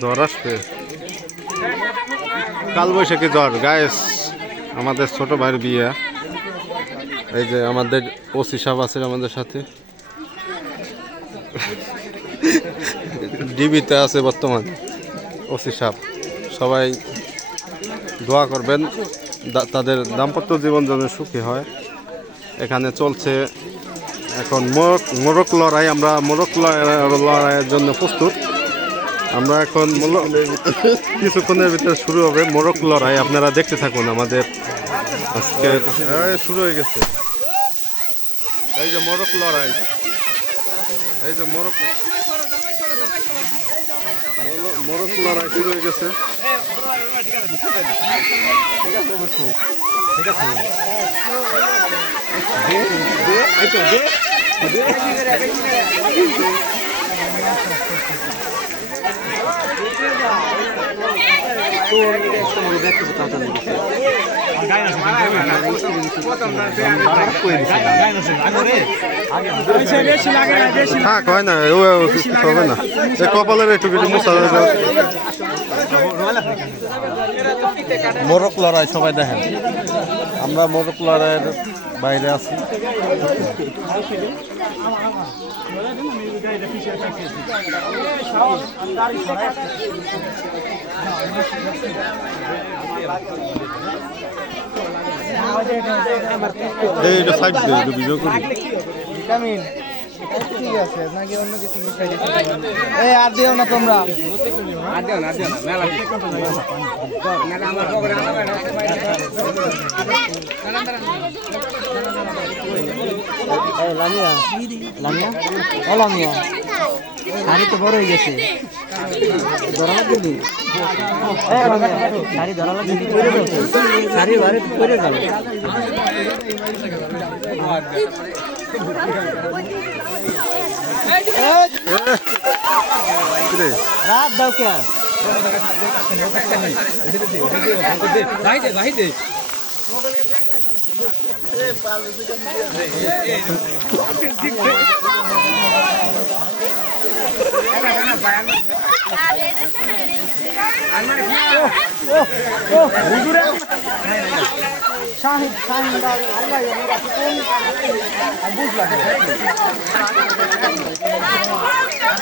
জ্বর আসবে কাল বৈশাখী জ্বর। গায়েস আমাদের ছোট ভাইয়ের বিয়ে। এই যে আমাদের ওসি সাহেব আছে আমাদের সাথে। ডিবিতে আছে বর্তমান ওসি সাহেব। সবাই দোয়া করবেন তাদের দাম্পত্য জীবন যেন সুখী হয়। এখানে চলছে এখন মোরক মোরক লড়াই। আমরা মোরক লড়াই- লড়াইয়ের জন্য প্রস্তুত। আমরা এখন মোল- কিছুক্ষণের ভিতরে শুরু হবে মোরক লড়াই। আপনারা দেখতে থাকুন আমাদের আজকে শুরু হয়ে গেছে। এই যে মোরক লড়াই। এই যে মোরক মোরক- মোরক লড়াই শুরু হয়ে গেছে। থাক হয় না ও হবে না। কপালের একটু কিছু মোছা মোরক লড়াই সবাই দেখেন। আমরা মোরক লড়াইয়ের বাইরে আছি। সাইড দিয়ে ভিডিও করি। ভিটামিন ঠিক আছে? নাকি অন্য কিছু মিশাই এই আর দিও না তোমরা। আর দিও না আর দিও না মেলা মেলা আমার বগরে আমার এই, লামিয়া। লামিয়া? ও লামিয়া। শাড়ি তো বড় হয়ে গেছে। ধরা লাগবে শাড়ি ধরা লাগবে শাড়ি বাড়ি করে কিরে রাত দাও কে? শাহিদ শাহিদ আল্লাহ বুঝলাম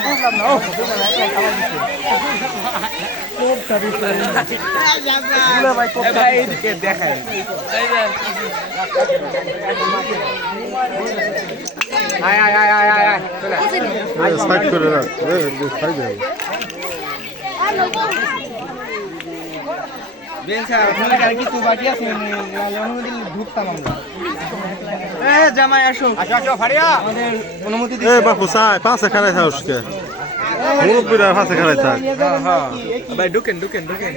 বুঝলাম না সাইড করে রাখ বাকি আছে অনুমতি ঢুকতাম আমরা এ মুরব্বীরা পাশে খারাই থাক ভাই ঢুকেন ঢুকেন ঢুকেন।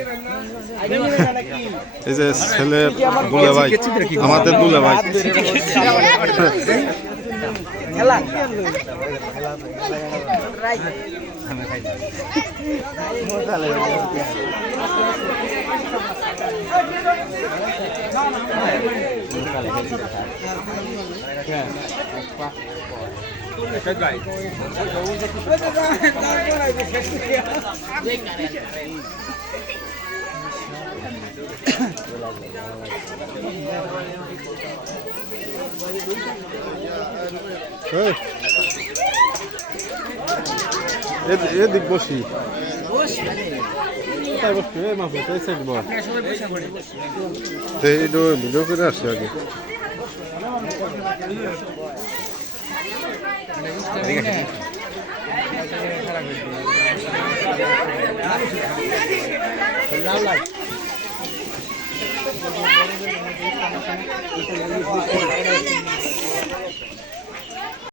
এই যে ছেলের দুলে ভাই আমাদের দুলে ভাই। খেলা এদিক বসি। কোথায় এই মাফু এই সাইড বস। ভিডিও করে আসছি আগে। লাল